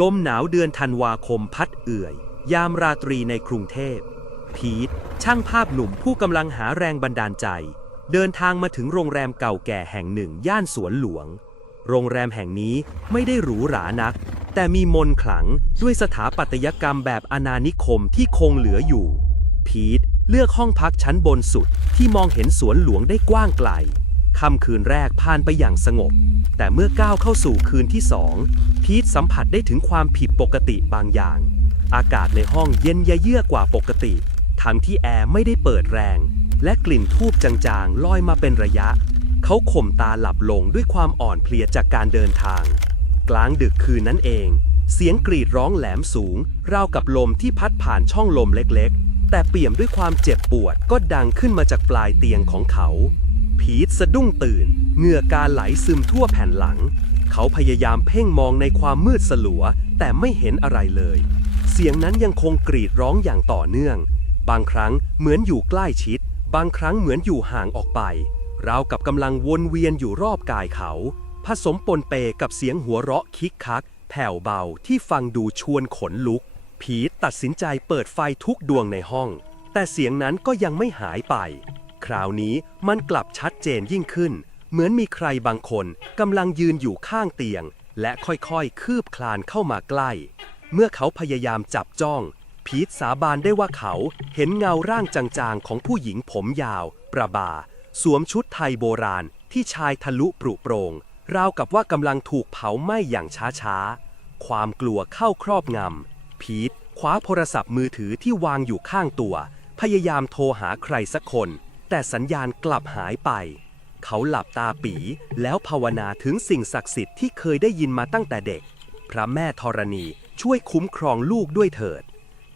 ลมหนาวเดือนธันวาคมพัดเอื่อย ยามราตรีในกรุงเทพ พีทช่างภาพหนุ่มผู้กำลังหาแรงบันดาลใจ เดินทางมาถึงโรงแรมเก่าแก่แห่งหนึ่งย่านสวนหลวง โรงแรมแห่งนี้ไม่ได้หรูหรานัก แต่มีมนขลังด้วยสถาปัตยกรรมแบบอาณานิคมที่คงเหลืออยู่ พีทเลือกห้องพักชั้นบนสุดที่มองเห็นสวนหลวงได้กว้างไกล ค่ำคืนแรกผ่านไปอย่างสงบ แต่เมื่อก้าวเข้าสู่คืนที่สองพีทสัมผัสได้ถึงความผิดปกติบางอย่าง อากาศในห้องเย็นยะเยือกกว่าปกติทั้งที่แอร์ไม่ได้เปิดแรง และกลิ่นทูบจางๆ ลอยมาเป็นระยะ เขาข่มตาหลับลงด้วยความอ่อนเพลียจากการเดินทาง กลางดึกคืนนั้นเอง เสียงกรีดร้องแหลมสูง ราวกับลมที่พัดผ่านช่องลมเล็กๆ แต่เปี่ยมด้วยความเจ็บปวดก็ดังขึ้นมาจากปลายเตียงของเขา พีทสะดุ้งตื่น เหงื่อการไหลซึมทั่วแผ่นหลัง เขาพยายามเพ่งมองในความมืดสลัว แต่ไม่เห็นอะไรเลย เสียงนั้นยังคงกรีดร้องอย่างต่อเนื่อง บางครั้งเหมือนอยู่ใกล้ชิด บางครั้งเหมือนอยู่ห่างออกไป ราวกับกำลังวนเวียนอยู่รอบกายเขา ผสมปนเปกับเสียงหัวเราะคิกคัก แผ่วเบาที่ฟังดูชวนขนลุก พีทตัดสินใจเปิดไฟทุกดวงในห้อง แต่เสียงนั้นก็ยังไม่หายไป คราวนี้มันกลับชัดเจนยิ่งขึ้น เหมือนมีใครบางคนกำลังยืนอยู่ข้างเตียง และค่อยๆ คืบคลานเข้ามาใกล้ เมื่อเขาพยายามจับจ้อง พีทสาบานได้ว่าเขาเห็นเงาร่างจางๆ ของผู้หญิงผมยาว ประบา สวมชุดไทยโบราณที่ชายทะลุปรุโปรง ราวกับว่ากำลังถูกเผาไหม้อย่างช้าๆ ความกลัวเข้าครอบงำ พีทคว้าโทรศัพท์มือถือที่วางอยู่ข้างตัว พยายามโทรหาใครสักคน แต่สัญญาณกลับหายไป เขาหลับตาปีแล้วภาวนาถึงสิ่งศักดิ์สิทธิ์ที่เคยได้ยินมาตั้งแต่เด็ก พระแม่ธรณีช่วยคุ้มครองลูกด้วยเถิด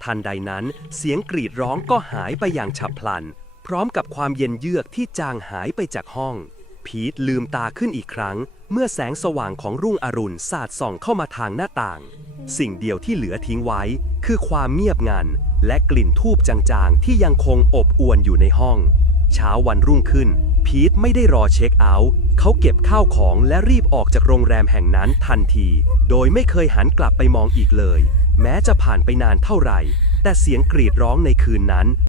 ทันใดนั้นเสียงกรีดร้องก็หายไปอย่างฉับพลัน พร้อมกับความเย็นเยือกที่จางหายไปจากห้อง พีทลืมตาขึ้นอีกครั้ง เมื่อแสงสว่างของรุ่งอรุณสาดส่องเข้ามาทางหน้าต่าง สิ่งเดียวที่เหลือทิ้งไว้ คือความเงียบงันและกลิ่นทูบจางๆ ที่ยังคงอบอวนอยู่ในห้อง เช้าวันรุ่งขึ้น พีทไม่ได้รอเช็คเอาท์เขาเก็บข้าวของและรีบออกจากโรงแรมแห่งนั้นทันที โดยไม่เคยหันกลับไปมองอีกเลย แม้จะผ่านไปนานเท่าไหร่ แต่เสียงกรีดร้องในคืนนั้น